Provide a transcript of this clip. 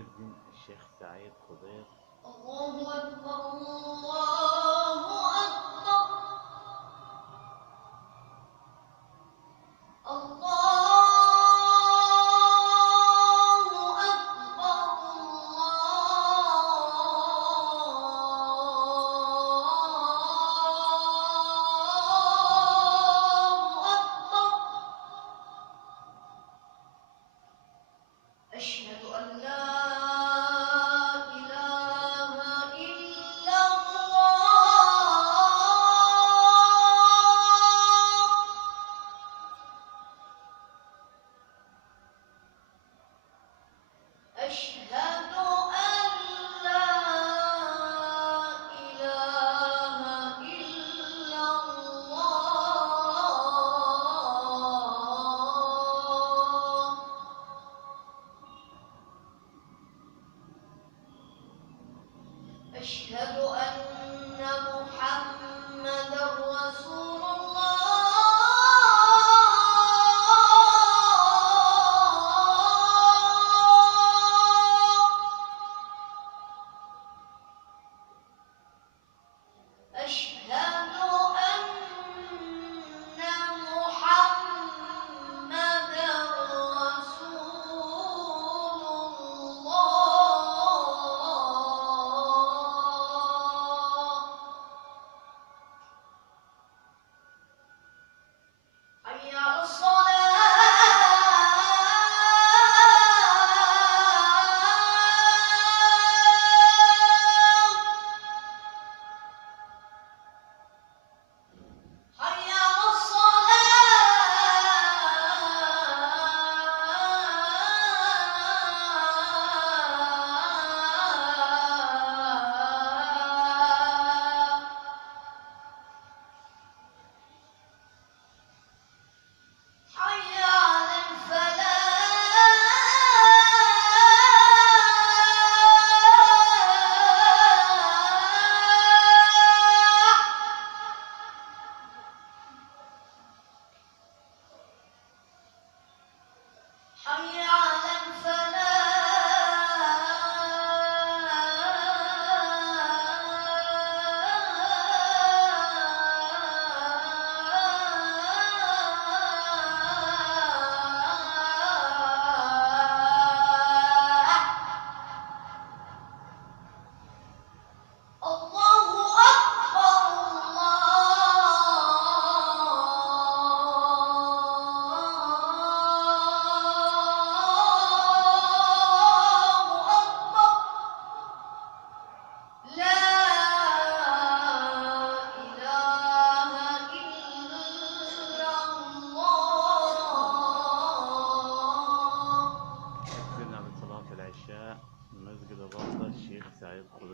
المؤذن الشيخ سعيد خضير. الله أكبر الله أكبر الله أكبر الله أكبر. أشهد أن لا إله إلا الله. أشهد أن لا إله إلا الله. أشهد أن محمدا رسول الله. أشهد أن محمدا رسول الله. حي على الصلاة. حي على الصلاة. حي على الفلاح. حي على الفلاح. الله أكبر الله أكبر. لا